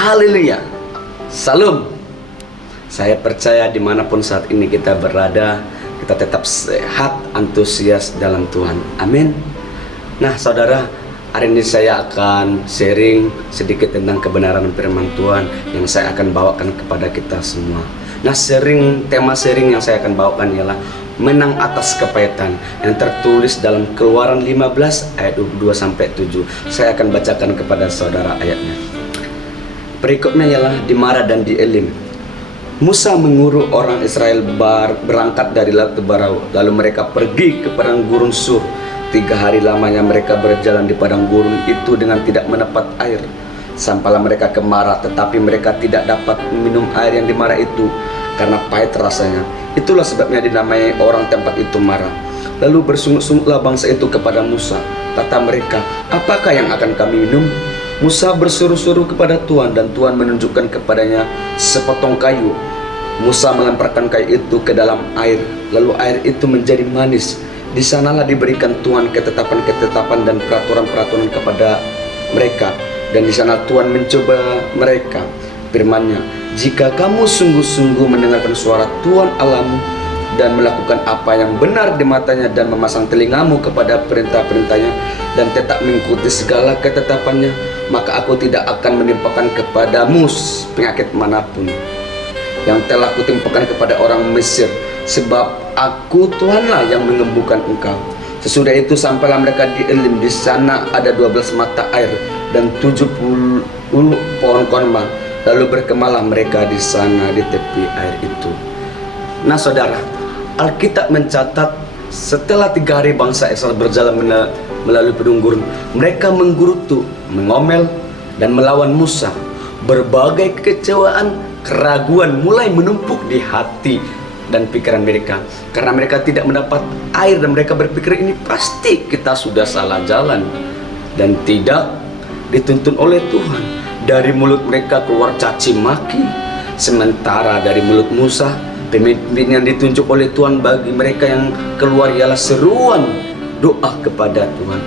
Haleluya. Salam. Saya percaya dimanapun saat ini kita berada, kita tetap sehat, antusias dalam Tuhan. Amin. Nah saudara, hari ini saya akan sharing sedikit tentang kebenaran firman Tuhan yang saya akan bawakan kepada kita semua. Nah tema sharing yang saya akan bawakan ialah menang atas kepahitan yang tertulis dalam Keluaran 15 ayat 22-7. Saya akan bacakan kepada saudara ayatnya. Berikutnya ialah di Mara dan di Elim. Musa mengurus orang Israel berangkat dari Laut Tebarau. Lalu mereka pergi ke padang gurun Sur. 3 hari lamanya mereka berjalan di padang gurun itu dengan tidak mendapat air. Sampailah mereka ke Mara, tetapi mereka tidak dapat minum air yang di Mara itu karena pahit rasanya. Itulah sebabnya dinamai orang tempat itu Mara. Lalu bersungut-sungutlah bangsa itu kepada Musa. Kata mereka, apakah yang akan kami minum? Musa berseru-seru kepada Tuhan, dan Tuhan menunjukkan kepadanya sepotong kayu. Musa melemparkan kayu itu ke dalam air, lalu air itu menjadi manis. Di sanalah diberikan Tuhan ketetapan-ketetapan dan peraturan-peraturan kepada mereka. Dan di sana Tuhan mencoba mereka. Firman-Nya, jika kamu sungguh-sungguh mendengarkan suara Tuhan Allahmu dan melakukan apa yang benar di matanya dan memasang telingamu kepada perintah-perintahnya dan tetap mengikuti segala ketetapannya, maka aku tidak akan menimpakan kepadamu penyakit manapun yang telah kutimpakan kepada orang Mesir, sebab aku Tuhanlah yang menyembuhkan engkau. Sesudah itu sampailah mereka di Elim. Di sana ada 12 mata air dan 70 pohon korma. Lalu berkemahlah mereka di sana di tepi air itu. Nah saudara, Alkitab mencatat setelah 3 hari bangsa Israel berjalan melalui padang gurun, mereka menggerutu, mengomel, dan melawan Musa. Berbagai kekecewaan, keraguan mulai menumpuk di hati dan pikiran mereka karena mereka tidak mendapat air, dan mereka berpikir ini pasti kita sudah salah jalan dan tidak dituntun oleh Tuhan. Dari mulut mereka keluar caci maki, sementara dari mulut Musa, pemimpin yang ditunjuk oleh Tuhan, bagi mereka yang keluar ialah seruan doa kepada Tuhan.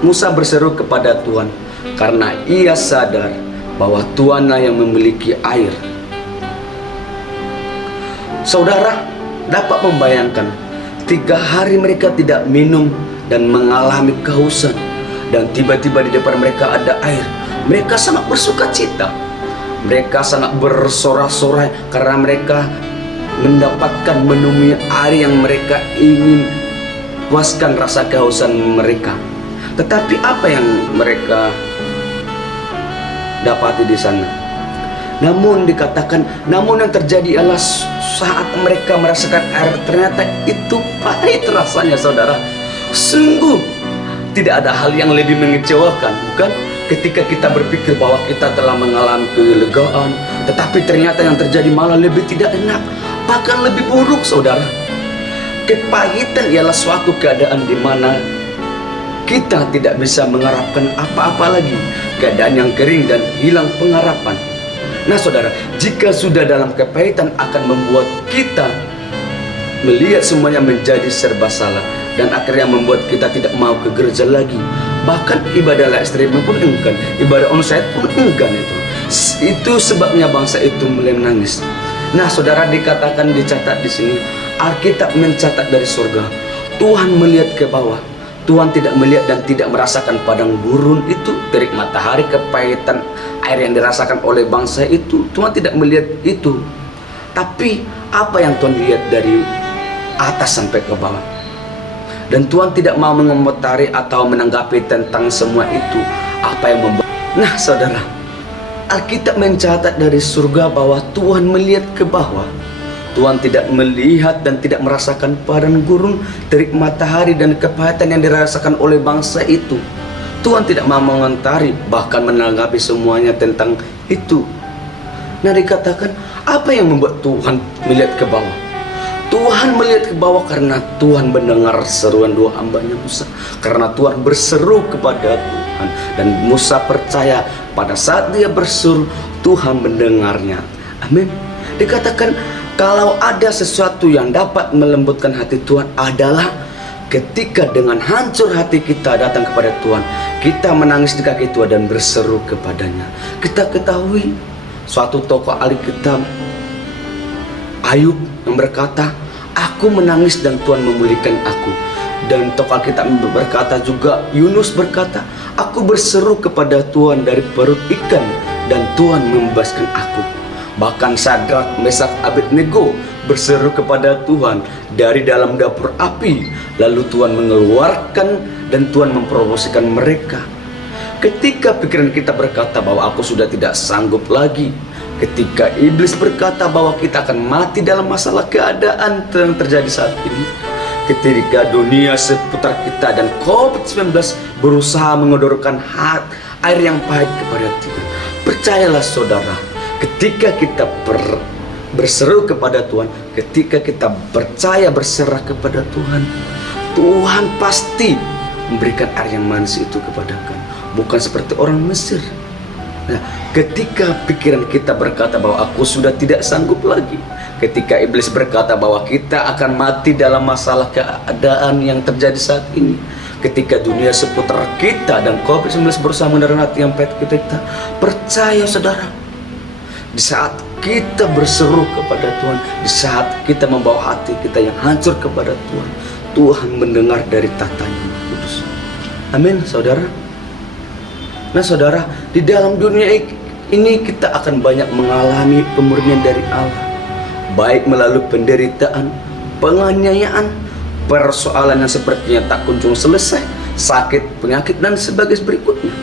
Musa berseru kepada Tuhan karena ia sadar bahwa Tuhanlah yang memiliki air. Saudara dapat membayangkan 3 hari mereka tidak minum dan mengalami kehausan, dan tiba-tiba di depan mereka ada air. Mereka sangat bersuka cita. Mereka sangat bersorak-sorai karena mereka mendapatkan minum air yang mereka ingin puaskan rasa kehausan mereka. Tetapi apa yang mereka dapati di sana? Namun yang terjadi adalah saat mereka merasakan air, ternyata itu pahit rasanya saudara. Sungguh tidak ada hal yang lebih mengecewakan, bukan? Ketika kita berpikir bahwa kita telah mengalami kelegaan, tetapi ternyata yang terjadi malah lebih tidak enak, bahkan lebih buruk saudara. Kepahitan ialah suatu keadaan di mana kita tidak bisa mengharapkan apa-apa lagi, keadaan yang kering dan hilang pengharapan. Nah saudara, jika sudah dalam kepahitan akan membuat kita melihat semuanya menjadi serba salah, dan akhirnya membuat kita tidak mau ke gereja lagi. Bahkan ibadah live streaming pun enggan, ibadah onsite pun enggan itu. Itu sebabnya bangsa itu mulai menangis. Nah saudara, dicatat di sini, Alkitab mencatat dari surga, Tuhan melihat ke bawah. Tuhan tidak melihat dan tidak merasakan padang gurun itu, terik matahari, kepahitan air yang dirasakan oleh bangsa itu. Tuhan tidak melihat itu. Tapi apa yang Tuhan lihat dari atas sampai ke bawah? Dan Tuhan tidak mau mengomentari atau menanggapi tentang semua itu. Apa yang membuat? Nah saudara, Alkitab mencatat dari surga bahwa Tuhan melihat ke bawah. Tuhan tidak melihat dan tidak merasakan padang gurun, terik matahari, dan kepahitan yang dirasakan oleh bangsa itu. Tuhan tidak mau mengomentari, bahkan menanggapi semuanya tentang itu. Nah dikatakan, apa yang membuat Tuhan melihat ke bawah? Tuhan melihat ke bawah karena Tuhan mendengar seruan doa hambanya Musa. Karena Tuhan berseru kepada Tuhan, dan Musa percaya pada saat dia berseru, Tuhan mendengarnya. Amin. Dikatakan kalau ada sesuatu yang dapat melembutkan hati Tuhan adalah ketika dengan hancur hati kita datang kepada Tuhan, kita menangis di kaki Tuhan dan berseru kepadanya. Kita ketahui suatu tokoh Alkitab, Ayub, yang berkata, aku menangis dan Tuhan memulihkan aku. Dan tokoh Alkitab berkata juga, Yunus berkata, aku berseru kepada Tuhan dari perut ikan dan Tuhan membebaskan aku. Bahkan Sadrak, Mesak, Abednego berseru kepada Tuhan dari dalam dapur api, lalu Tuhan mengeluarkan dan Tuhan mempromosikan mereka. Ketika pikiran kita berkata bahwa aku sudah tidak sanggup lagi, ketika iblis berkata bahwa kita akan mati dalam masalah keadaan yang terjadi saat ini, ketika dunia seputar kita dan COVID-19 berusaha mengodorkan air yang pahit kepada kita, percayalah saudara, ketika kita berseru kepada Tuhan, ketika kita percaya berserah kepada Tuhan, Tuhan pasti memberikan air yang manis itu kepada kamu. Bukan seperti orang Mesir. Nah, ketika pikiran kita berkata bahwa aku sudah tidak sanggup lagi, ketika iblis berkata bahwa kita akan mati dalam masalah keadaan yang terjadi saat ini, ketika dunia seputar kita dan COVID-19 berusaha meneran hati yang pahit kita, percaya saudara, di saat kita berseru kepada Tuhan, di saat kita membawa hati kita yang hancur kepada Tuhan, Tuhan mendengar dari tatanya yang kudus. Amin saudara. Nah saudara, di dalam dunia ini kita akan banyak mengalami pemurnian dari Allah, baik melalui penderitaan, penganiayaan, persoalan yang sepertinya tak kunjung selesai, sakit, penyakit, dan sebagainya berikutnya.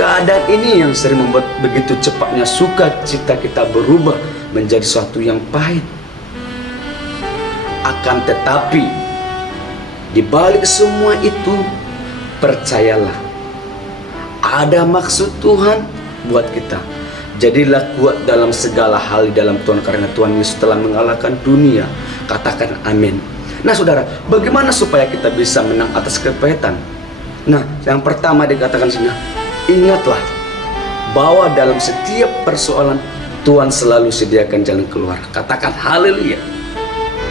Keadaan ini yang sering membuat begitu cepatnya sukacita kita berubah menjadi sesuatu yang pahit. Akan tetapi, di balik semua itu, percayalah, ada maksud Tuhan buat kita. Jadilah kuat dalam segala hal di dalam Tuhan, karena Tuhan Yesus telah mengalahkan dunia. Katakan amin. Nah saudara, bagaimana supaya kita bisa menang atas kepahitan? Nah, yang pertama dikatakan sini, ingatlah bahwa dalam setiap persoalan Tuhan selalu sediakan jalan keluar. Katakan haleluya.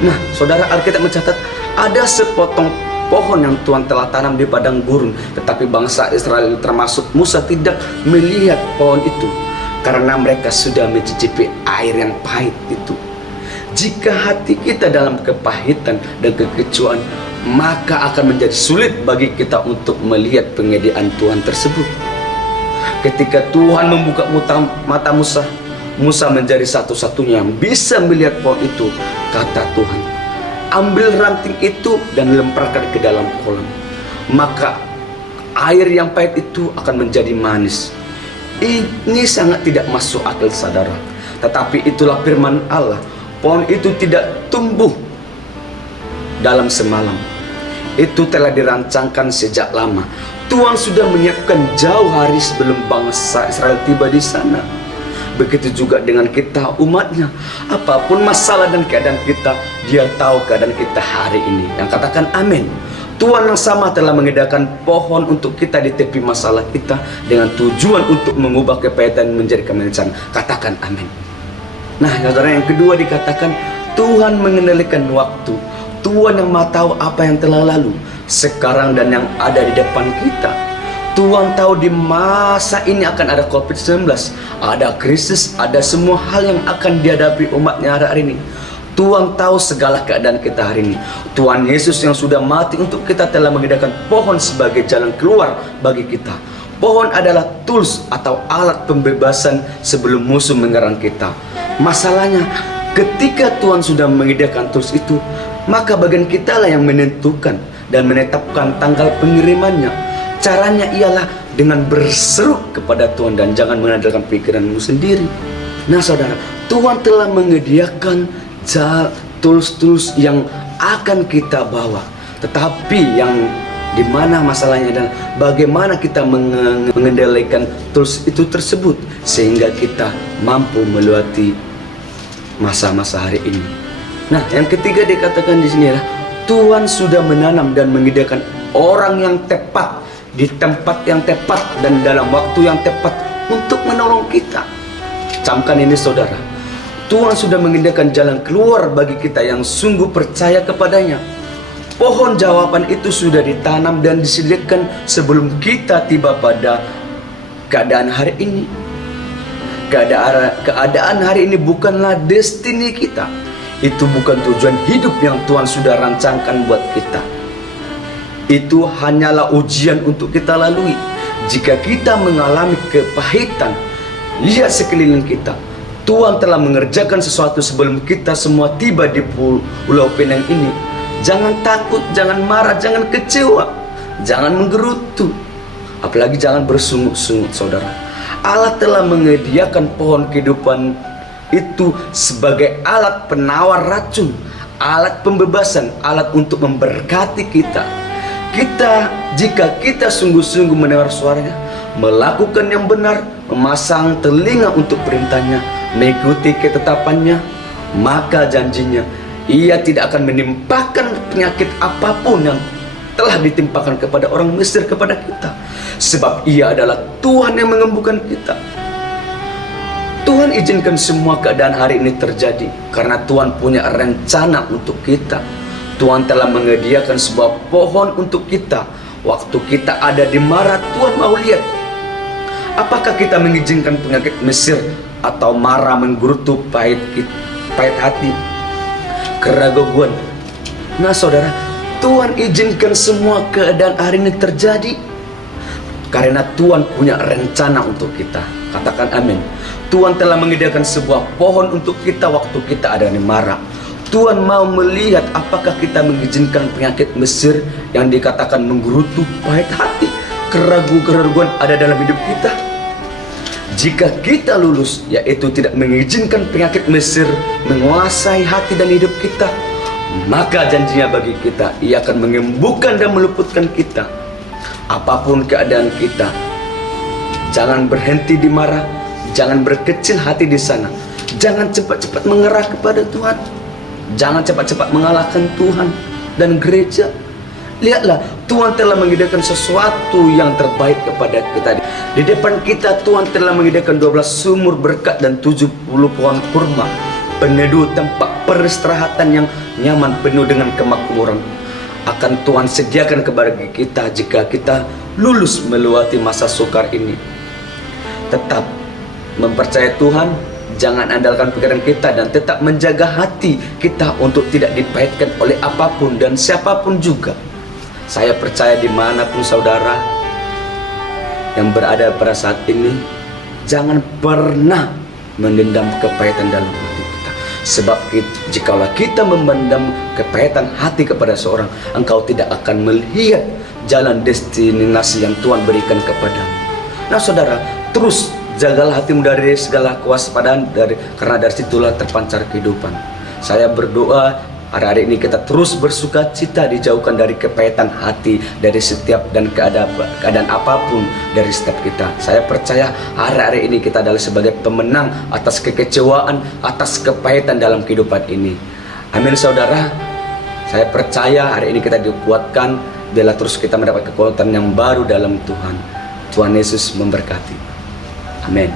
Nah saudara, Alkitab mencatat ada sepotong pohon yang Tuhan telah tanam di padang gurun, tetapi bangsa Israel termasuk Musa tidak melihat pohon itu karena mereka sudah mencicipi air yang pahit itu. Jika hati kita dalam kepahitan dan kekecewaan, maka akan menjadi sulit bagi kita untuk melihat penyediaan Tuhan tersebut. Ketika Tuhan membuka mata Musa, Musa menjadi satu-satunya yang bisa melihat pohon itu. Kata Tuhan, ambil ranting itu dan lemparkan ke dalam kolam, maka air yang pahit itu akan menjadi manis. Ini sangat tidak masuk akal saudara, tetapi itulah firman Allah. Pohon itu tidak tumbuh dalam semalam, itu telah dirancangkan sejak lama. Tuhan sudah menyiapkan jauh hari sebelum bangsa Israel tiba di sana. Begitu juga dengan kita umatnya. Apapun masalah dan keadaan kita, Dia tahu keadaan kita hari ini. Yang katakan amin. Tuhan yang sama telah mengedarkan pohon untuk kita di tepi masalah kita, dengan tujuan untuk mengubah kepahitan menjadi kemanisan. Katakan amin. Nah saudara, yang kedua dikatakan Tuhan mengendalikan waktu. Tuhan yang maha tahu apa yang telah lalu, sekarang, dan yang ada di depan kita. Tuhan tahu di masa ini akan ada COVID-19, ada krisis, ada semua hal yang akan dihadapi umatnya hari ini. Tuhan tahu segala keadaan kita hari ini. Tuhan Yesus yang sudah mati untuk kita telah mengedarkan pohon sebagai jalan keluar bagi kita. Pohon adalah tools atau alat pembebasan sebelum musuh menyerang kita. Masalahnya, ketika Tuhan sudah mengedarkan tools itu, maka bagian kita lah yang menentukan dan menetapkan tanggal pengirimannya. Caranya ialah dengan berseru kepada Tuhan dan jangan mengandalkan pikiranmu sendiri. Nah saudara, Tuhan telah menyediakan tools-tools yang akan kita bawa. Tetapi yang dimana masalahnya adalah bagaimana kita mengendalikan tools itu tersebut sehingga kita mampu melewati masa-masa hari ini. Nah, yang ketiga dikatakan di sini adalah Tuhan sudah menanam dan menyediakan orang yang tepat di tempat yang tepat dan dalam waktu yang tepat untuk menolong kita. Camkan ini saudara, Tuhan sudah menyediakan jalan keluar bagi kita yang sungguh percaya kepadanya. Pohon jawaban itu sudah ditanam dan disediakan sebelum kita tiba pada keadaan hari ini. Keadaan hari ini bukanlah destiny kita. Itu bukan tujuan hidup yang Tuhan sudah rancangkan buat kita. Itu hanyalah ujian untuk kita lalui. Jika kita mengalami kepahitan, lihat sekeliling kita. Tuhan telah mengerjakan sesuatu sebelum kita semua tiba di Pulau Pinang ini. Jangan takut, jangan marah, jangan kecewa, jangan menggerutu, apalagi jangan bersungut-sungut, saudara. Allah telah menyediakan pohon kehidupan itu sebagai alat penawar racun, alat pembebasan, alat untuk memberkati kita. Jika kita sungguh-sungguh mendengar suaranya, melakukan yang benar, memasang telinga untuk perintahnya, mengikuti ketetapannya, maka janjinya, Ia tidak akan menimpakan penyakit apapun yang telah ditimpakan kepada orang Mesir kepada kita. Sebab Ia adalah Tuhan yang menyembuhkan kita. Tuhan izinkan semua keadaan hari ini terjadi karena Tuhan punya rencana untuk kita. Tuhan telah menyediakan sebuah pohon untuk kita. Waktu kita ada di Mara, Tuhan mau lihat apakah kita mengizinkan penyakit Mesir atau Mara menggerutu pahit hati, keraguan. Nah saudara, Tuhan izinkan semua keadaan hari ini terjadi karena Tuhan punya rencana untuk kita. Katakan amin. Tuhan telah menyediakan sebuah pohon untuk kita waktu kita ada di Mara. Tuhan mau melihat apakah kita mengizinkan penyakit Mesir yang dikatakan menggerutu pahit hati, keraguan ada dalam hidup kita. Jika kita lulus, yaitu tidak mengizinkan penyakit Mesir menguasai hati dan hidup kita, maka janjinya bagi kita, Ia akan menyembuhkan dan meluputkan kita. Apapun keadaan kita, jangan berhenti di Mara, jangan berkecil hati di sana, jangan cepat-cepat mengerah kepada Tuhan, jangan cepat-cepat mengalahkan Tuhan dan gereja. Lihatlah, Tuhan telah menyediakan sesuatu yang terbaik kepada kita. Di depan kita Tuhan telah menyediakan 12 sumur berkat dan 70 pohon kurma, peneduh tempat peristirahatan yang nyaman penuh dengan kemakmuran. Akan Tuhan sediakan kepada kita jika kita lulus melewati masa sukar ini. Tetap mempercayai Tuhan, jangan andalkan pikiran kita, dan tetap menjaga hati kita untuk tidak dipahitkan oleh apapun dan siapapun juga. Saya percaya dimanapun saudara yang berada pada saat ini, jangan pernah mendendam kepahitan dalam hati kita. Sebab jikalau kita memendam kepahitan hati kepada seorang, engkau tidak akan melihat jalan destinasi yang Tuhan berikan kepadamu. Nah saudara, terus jagalah hatimu dari segala kewaspadaan, karena dari situlah terpancar kehidupan. Saya berdoa hari-hari ini kita terus bersuka cita, dijauhkan dari kepahitan hati, dari setiap dan keadaan apapun dari setiap kita. Saya percaya hari-hari ini kita adalah sebagai pemenang atas kekecewaan, atas kepahitan dalam kehidupan ini. Amin saudara. Saya percaya hari ini kita dikuatkan, bila terus kita mendapat kekuatan yang baru dalam Tuhan. Tuhan Yesus memberkati. Amin.